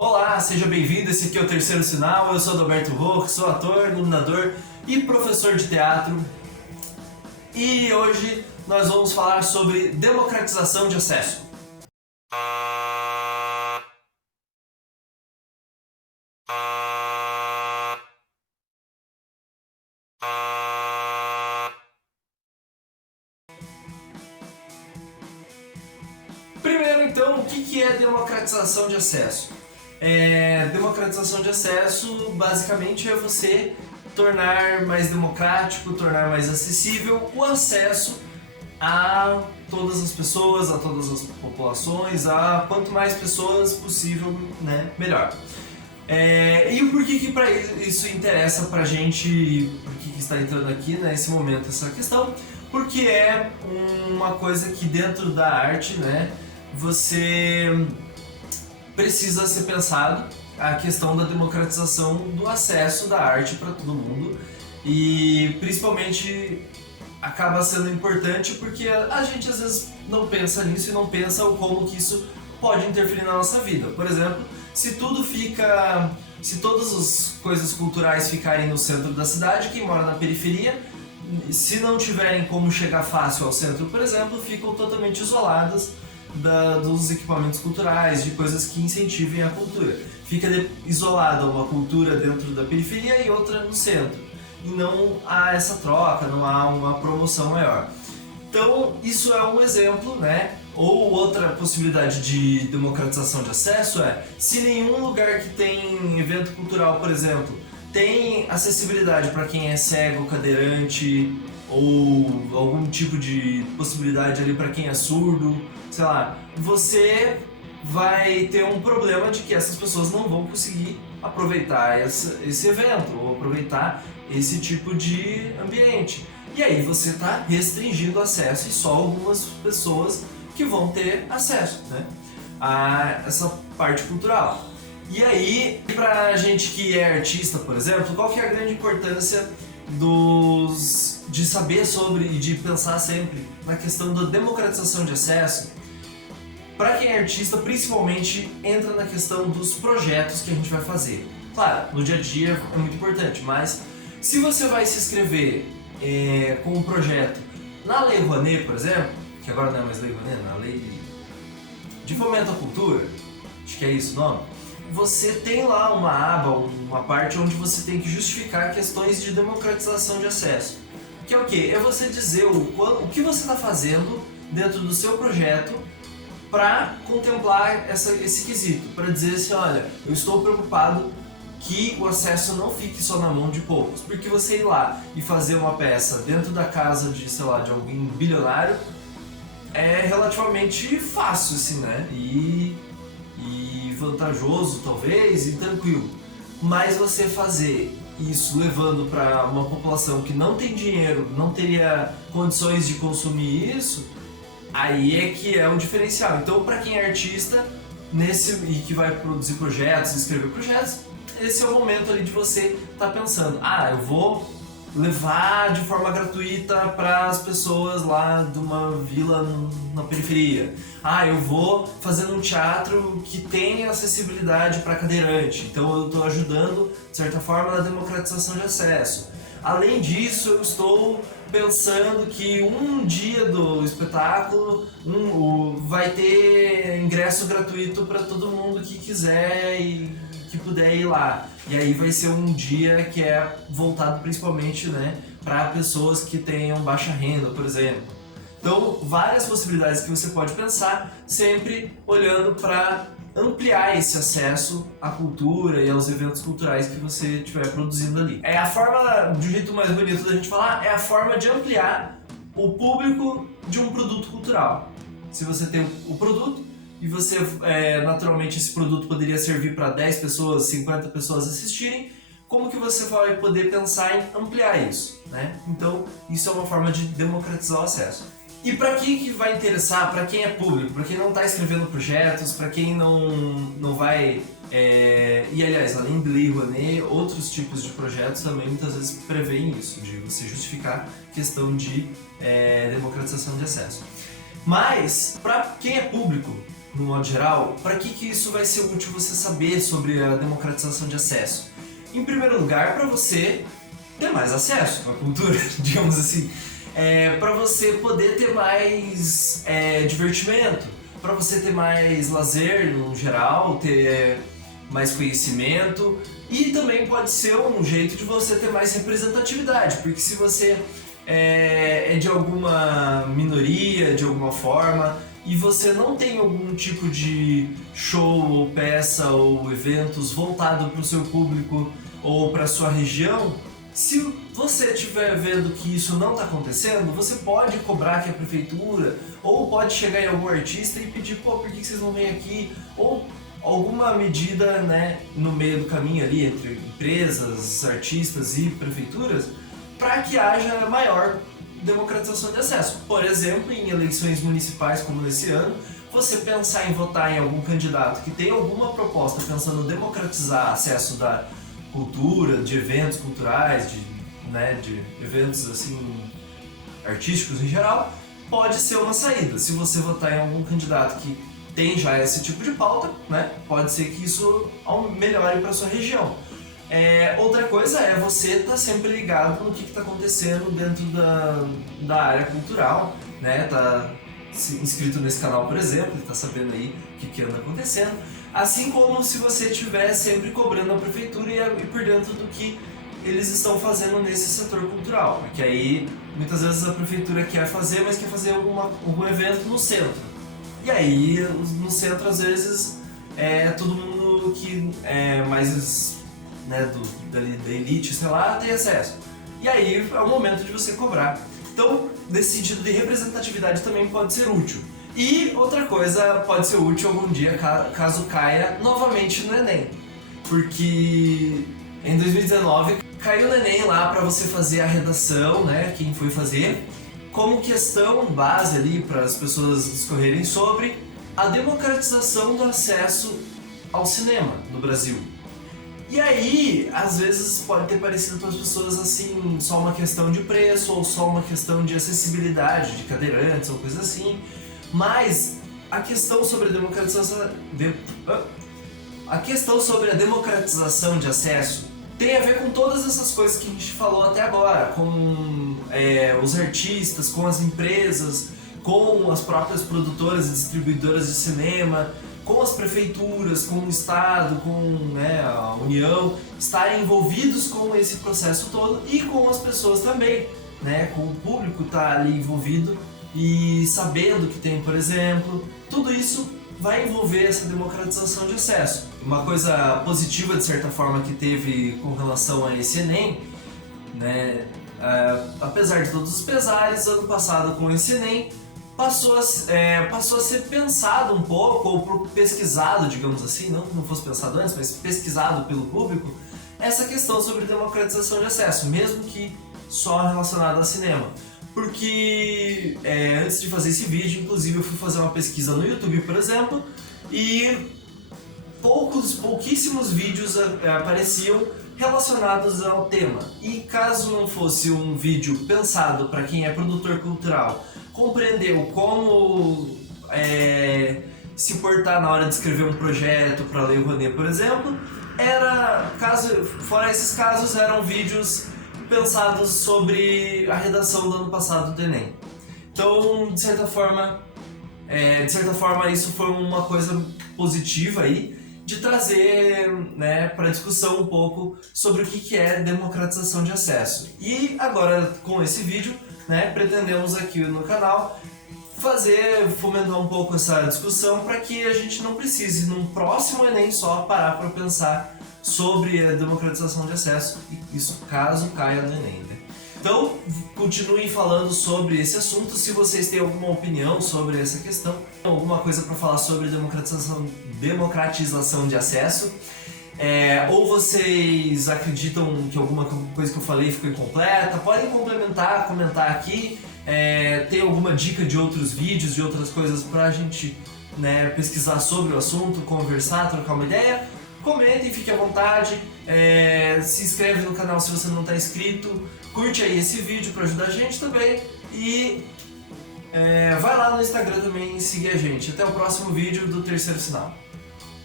Olá, seja bem-vindo, esse aqui é o Terceiro Sinal, eu sou Adalberto Roque, sou ator, iluminador e professor de teatro. E hoje nós vamos falar sobre democratização de acesso. Primeiro, então, o que é democratização de acesso? Democratização de acesso, basicamente, é você tornar mais democrático, tornar mais acessível o acesso a todas as pessoas, a todas as populações, a quanto mais pessoas possível, né, melhor. E o porquê que para isso interessa pra gente, por que está entrando aqui nesse momento essa questão? Porque é uma coisa que dentro da arte, né, você precisa ser pensado a questão da democratização do acesso da arte para todo mundo e principalmente acaba sendo importante porque a gente às vezes não pensa nisso e não pensa o como que isso pode interferir na nossa vida. Por exemplo, se todas as coisas culturais ficarem no centro da cidade, quem mora na periferia, se não tiverem como chegar fácil ao centro, por exemplo, ficam totalmente isoladas dos equipamentos culturais, de coisas que incentivem a cultura. Fica isolada uma cultura dentro da periferia e outra no centro. E não há essa troca, não há uma promoção maior. Então, isso é um exemplo, né? Ou outra possibilidade de democratização de acesso é, se nenhum lugar que tem evento cultural, por exemplo, tem acessibilidade para quem é cego, cadeirante, ou algum tipo de possibilidade ali para quem é surdo, sei lá, você vai ter um problema de que essas pessoas não vão conseguir aproveitar esse evento, ou aproveitar esse tipo de ambiente. E aí você está restringindo o acesso e só algumas pessoas que vão ter acesso, né, a essa parte cultural. E aí, pra gente que é artista, por exemplo, qual que é a grande importância de saber sobre e de pensar sempre na questão da democratização de acesso? Para quem é artista, principalmente, entra na questão dos projetos que a gente vai fazer. Claro, no dia a dia é muito importante, mas se você vai se inscrever com um projeto na Lei Rouanet, por exemplo, que agora não é mais Lei Rouanet, na Lei de Fomento à Cultura, acho que é isso o nome, você tem lá uma aba, uma parte onde você tem que justificar questões de democratização de acesso. Que é o quê? É você dizer o que você está fazendo dentro do seu projeto para contemplar esse quesito, para dizer assim, olha, eu estou preocupado que o acesso não fique só na mão de poucos, porque você ir lá e fazer uma peça dentro da casa de, sei lá, de alguém bilionário é relativamente fácil, assim, né? E vantajoso, talvez, e tranquilo. Mas você fazer isso levando para uma população que não tem dinheiro, não teria condições de consumir isso, aí é que é um diferencial. Então, para quem é artista e que vai produzir projetos, escrever projetos, esse é o momento ali de você estar pensando, eu vou levar de forma gratuita para as pessoas lá de uma vila na periferia. Eu vou fazer um teatro que tenha acessibilidade para cadeirante, então eu estou ajudando, de certa forma, na democratização de acesso. Além disso, eu estou pensando que um dia do espetáculo vai ter ingresso gratuito para todo mundo que quiser e que puder ir lá. E aí vai ser um dia que é voltado principalmente, né, para pessoas que tenham baixa renda, por exemplo. Então, várias possibilidades que você pode pensar, sempre olhando para ampliar esse acesso à cultura e aos eventos culturais que você estiver produzindo ali. É a forma, de um jeito mais bonito da gente falar, é a forma de ampliar o público de um produto cultural. Se você tem o produto e você, naturalmente, esse produto poderia servir para 10 pessoas, 50 pessoas assistirem, como que você vai poder pensar em ampliar isso, né? Então, isso é uma forma de democratizar o acesso. E para quem que vai interessar, para quem é público, para quem não está escrevendo projetos, para quem não vai... E aliás, além de Lei Rouanet, outros tipos de projetos também muitas vezes prevêem isso, de você justificar questão de democratização de acesso. Mas, para quem é público, no modo geral, para que isso vai ser útil você saber sobre a democratização de acesso? Em primeiro lugar, para você ter mais acesso à cultura, digamos assim, para você poder ter mais divertimento, para você ter mais lazer no geral, ter mais conhecimento, e também pode ser um jeito de você ter mais representatividade, porque se você é de alguma minoria, de alguma forma, e você não tem algum tipo de show ou peça ou eventos voltado para o seu público ou para a sua região, se você estiver vendo que isso não está acontecendo, você pode cobrar que a prefeitura, ou pode chegar em algum artista e pedir, pô, por que vocês não vêm aqui? Ou alguma medida, né, no meio do caminho ali entre empresas, artistas e prefeituras, para que haja maior democratização de acesso. Por exemplo, em eleições municipais como nesse ano, você pensar em votar em algum candidato que tem alguma proposta pensando em democratizar acesso da cultura, de eventos culturais, de eventos assim artísticos em geral, pode ser uma saída. Se você votar em algum candidato que tem já esse tipo de pauta, né, pode ser que isso melhore para sua região. Outra coisa é você estar sempre ligado no que está acontecendo dentro da área cultural, né? Tá inscrito nesse canal, por exemplo, e tá sabendo aí o que anda acontecendo. Assim como se você estiver sempre cobrando a prefeitura e por dentro do que eles estão fazendo nesse setor cultural. Porque aí, muitas vezes a prefeitura quer fazer, mas quer fazer algum evento no centro. E aí, no centro, às vezes, todo mundo que é mais, né, da elite, sei lá, tem acesso. E aí, é o momento de você cobrar. Então, nesse sentido de representatividade também pode ser útil. E outra coisa pode ser útil algum dia, caso caia novamente no Enem. Porque em 2019 caiu no Enem lá para você fazer a redação, né, quem foi fazer, como questão base ali para as pessoas discorrerem sobre a democratização do acesso ao cinema no Brasil. E aí, às vezes pode ter parecido para as pessoas assim, só uma questão de preço ou só uma questão de acessibilidade, de cadeirantes ou coisa assim. Mas a questão sobre a democratização de acesso tem a ver com todas essas coisas que a gente falou até agora, com os artistas, com as empresas, com as próprias produtoras e distribuidoras de cinema, com as prefeituras, com o Estado, com a União, estarem envolvidos com esse processo todo e com as pessoas também, né, com o público estar ali envolvido e sabendo que tem, por exemplo, tudo isso vai envolver essa democratização de acesso. Uma coisa positiva, de certa forma, que teve com relação a esse Enem, né, apesar de todos os pesares, ano passado com esse Enem, passou a ser pensado um pouco, ou pesquisado, digamos assim, não fosse pensado antes, mas pesquisado pelo público, essa questão sobre democratização de acesso, mesmo que só relacionada ao cinema. Porque antes de fazer esse vídeo, inclusive eu fui fazer uma pesquisa no YouTube, por exemplo, e pouquíssimos vídeos apareciam relacionados ao tema. E caso não fosse um vídeo pensado para quem é produtor cultural, compreendeu como se portar na hora de escrever um projeto para a Lei Rouanet, por exemplo, fora esses casos, eram vídeos pensados sobre a redação do ano passado do Enem. Então, de certa forma, isso foi uma coisa positiva aí, de trazer, né, para discussão um pouco sobre o que é democratização de acesso. E agora, com esse vídeo, né, pretendemos aqui no canal fomentar um pouco essa discussão para que a gente não precise, num próximo Enem só, parar para pensar sobre a democratização de acesso, e isso caso caia no Enem, né? Então, continuem falando sobre esse assunto. Se vocês têm alguma opinião sobre essa questão, alguma coisa para falar sobre democratização de acesso, ou vocês acreditam que alguma coisa que eu falei ficou incompleta, podem complementar, comentar aqui. Tem alguma dica de outros vídeos, de outras coisas pra gente, né, pesquisar sobre o assunto, conversar, trocar uma ideia? Comentem, fique à vontade, se inscreve no canal se você não está inscrito, curte aí esse vídeo para ajudar a gente também, e Vai lá no Instagram também e seguir a gente. Até o próximo vídeo do Terceiro Sinal.